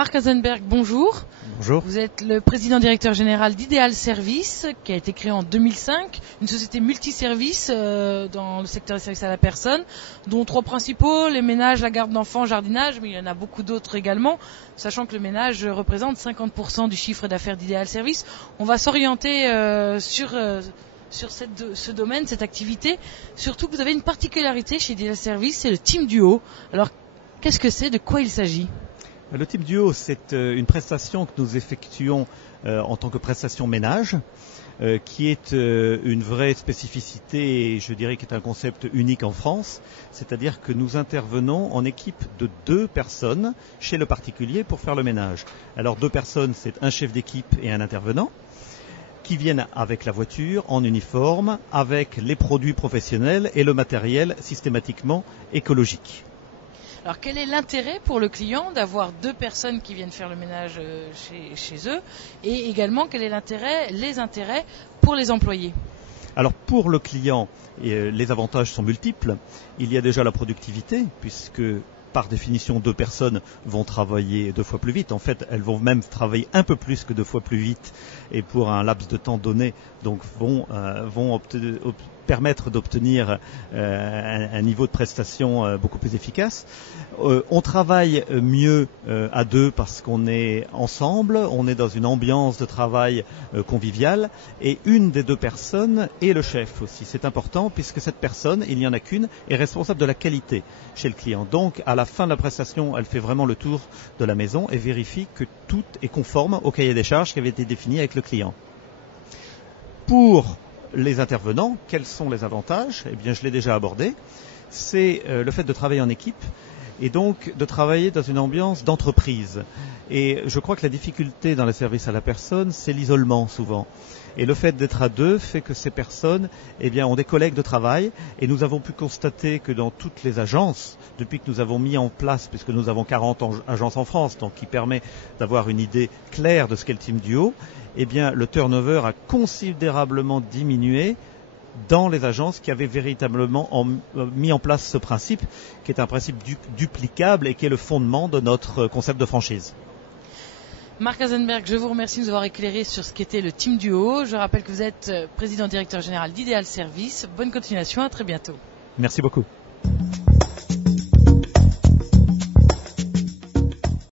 Marc Hasenberg, bonjour. Bonjour. Vous êtes le président-directeur général d'Ideal Service, qui a été créé en 2005, une société multiservice dans le secteur des services à la personne, dont trois principaux, les ménages, la garde d'enfants, jardinage, mais il y en a beaucoup d'autres également, sachant que le ménage représente 50% du chiffre d'affaires d'Ideal Service. On va s'orienter sur ce domaine, cette activité, surtout que vous avez une particularité chez Ideal Service, c'est le Team Duo. Alors, qu'est-ce que c'est, de quoi il s'agit ? Le Team Duo, c'est une prestation que nous effectuons en tant que prestation ménage, qui est une vraie spécificité et je dirais qui est un concept unique en France. C'est-à-dire que nous intervenons en équipe de 2 personnes chez le particulier pour faire le ménage. Alors 2 personnes, c'est un chef d'équipe et un intervenant qui viennent avec la voiture, en uniforme, avec les produits professionnels et le matériel systématiquement écologique. Alors quel est l'intérêt pour le client d'avoir 2 personnes qui viennent faire le ménage chez eux, et également quel est les intérêts pour les employés ? Alors pour le client, les avantages sont multiples. Il y a déjà la productivité, puisque par définition 2 personnes vont travailler 2 fois plus vite. En fait, elles vont même travailler un peu plus que 2 fois plus vite et pour un laps de temps donné, donc vont permettre d'obtenir un niveau de prestation beaucoup plus efficace. On travaille mieux à 2 parce qu'on est ensemble, on est dans une ambiance de travail conviviale et une des 2 personnes est le chef aussi. C'est important puisque cette personne, il n'y en a qu'une, est responsable de la qualité chez le client. Donc à la fin de la prestation, elle fait vraiment le tour de la maison et vérifie que tout est conforme au cahier des charges qui avait été défini avec le client. Pour les intervenants, quels sont les avantages ? Eh bien, je l'ai déjà abordé. C'est le fait de travailler en équipe et donc de travailler dans une ambiance d'entreprise. Et je crois que la difficulté dans les services à la personne, c'est l'isolement souvent. Et le fait d'être à 2 fait que ces personnes ont des collègues de travail. Et nous avons pu constater que dans toutes les agences, depuis que nous avons mis en place, puisque nous avons 40 agences en France, donc qui permet d'avoir une idée claire de ce qu'est le Team Duo, le turnover a considérablement diminué dans les agences qui avaient véritablement mis en place ce principe, qui est un principe duplicable et qui est le fondement de notre concept de franchise. Marc Hasenberg, je vous remercie de nous avoir éclairé sur ce qu'était le Team Duo. Je rappelle que vous êtes président-directeur général d'Ideal Service. Bonne continuation, à très bientôt. Merci beaucoup.